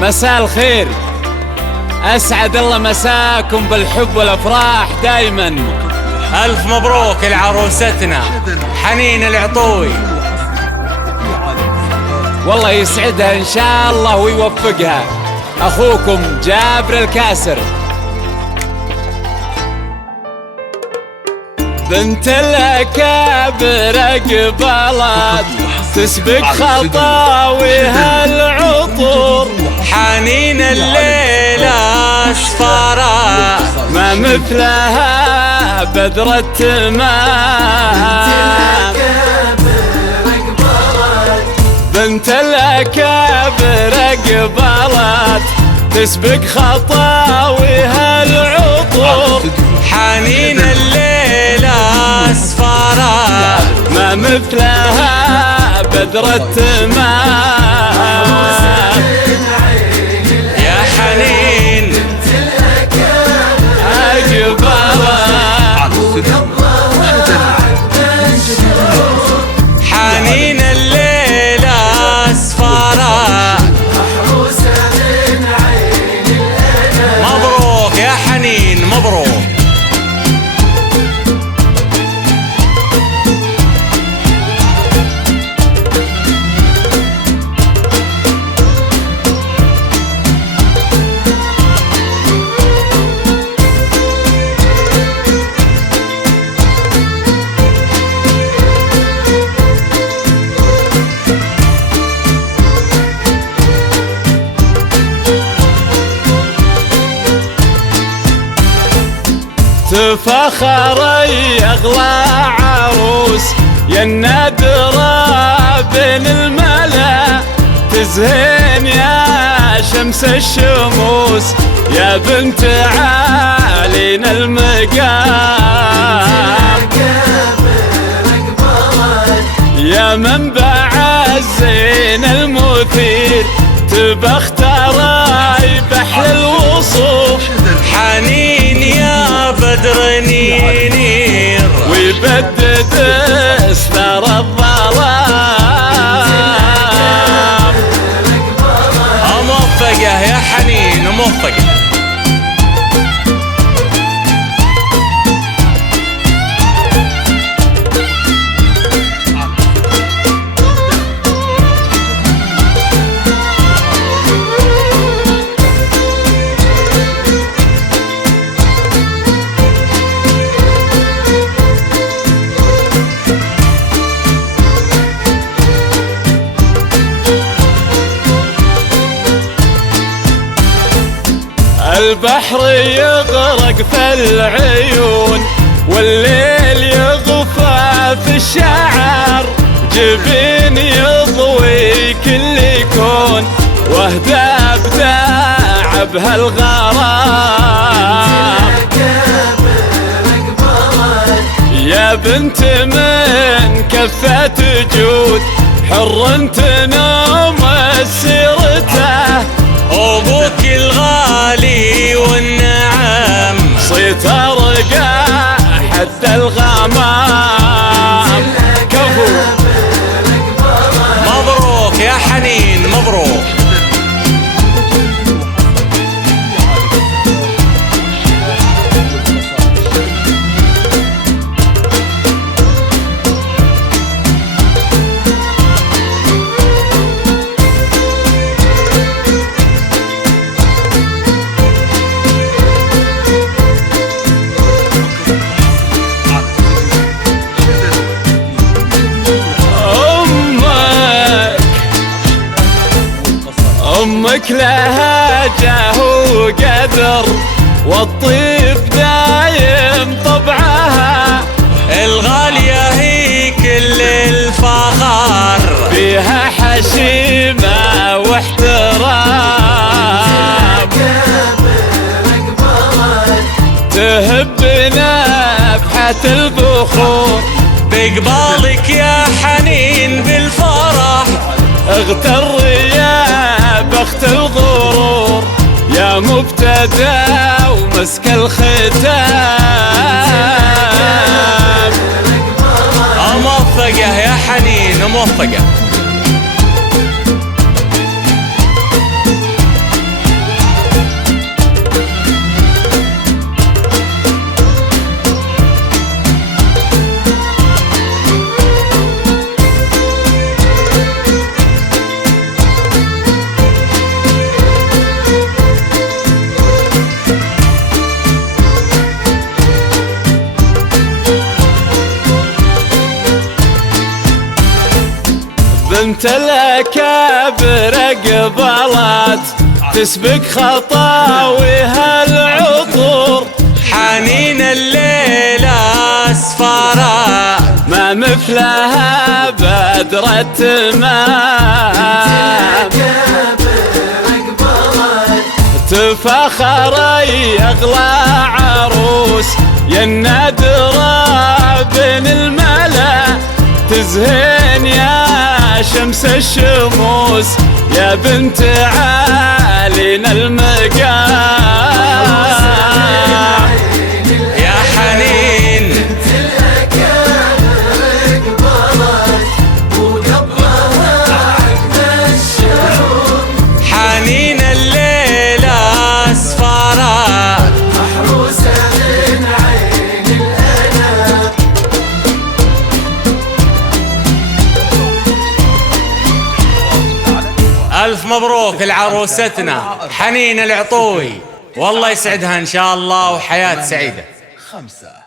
مساء الخير، أسعد الله مساكم بالحب والأفراح دايما. ألف مبروك لعروستنا حنين العطوي، والله يسعدها إن شاء الله ويوفقها. أخوكم جابر الكاسر. بنت الأكابر قبلت تسبق خطاويها العطور، حنين الليلة أشفارا ما مثلها بدر التمام. بنت الأكابر قبلت تسبق خطاويها العطور، حنين الليلة أسفارا ما مثلها بدر التمام. يا حنين حنين الليلة أسفارا، مبروك يا حنين مبروك. تفخر يغلى عروس يا النادرة بين الملا، تزهين يا شمس الشموس يا بنت عالينا المقام، يا منبع الزين المثير تبختري بحر الوصول، حنين يا بدر ينير ويبدد استار الظلام. موفقة يا حنين موفقة. البحر يغرق في العيون والليل يغفى في الشعر، جبين يضوي كل كون واهدى بداع بهالغرام. يا بنت من كفة جود حر تنوم سيرته، أبوك الغالي والنعم صيت أرقى حتى الغمام. كفو مبروك يا حنين مبروك. أمك لها جاه وقدر والطيب دايم طبعها، الغالية هي كل الفخر فيها حشيمة واحترام، تهب نفحة البخور بقبالك يا حنين بالفرح، اغتر يا بخت الغرور يا مبتدى ومسك الختام. موفقة يا حنين موفقة. بنت الأكابر قبلت تسبق خطاويها العطور، حنين الليلة أسفارا ما مثلها بدر التمام. تفخر يغلى عروس يا النادرة بين الملا، تزهين يا شمس الشموس يا بنت عالينا المقام. يا حنين حنين الليلة أسفارا محروسة من عين الأنا. ألف مبروك لعروستنا حنين العطوي، والله يسعدها إن شاء الله وحياة سعيدة. 5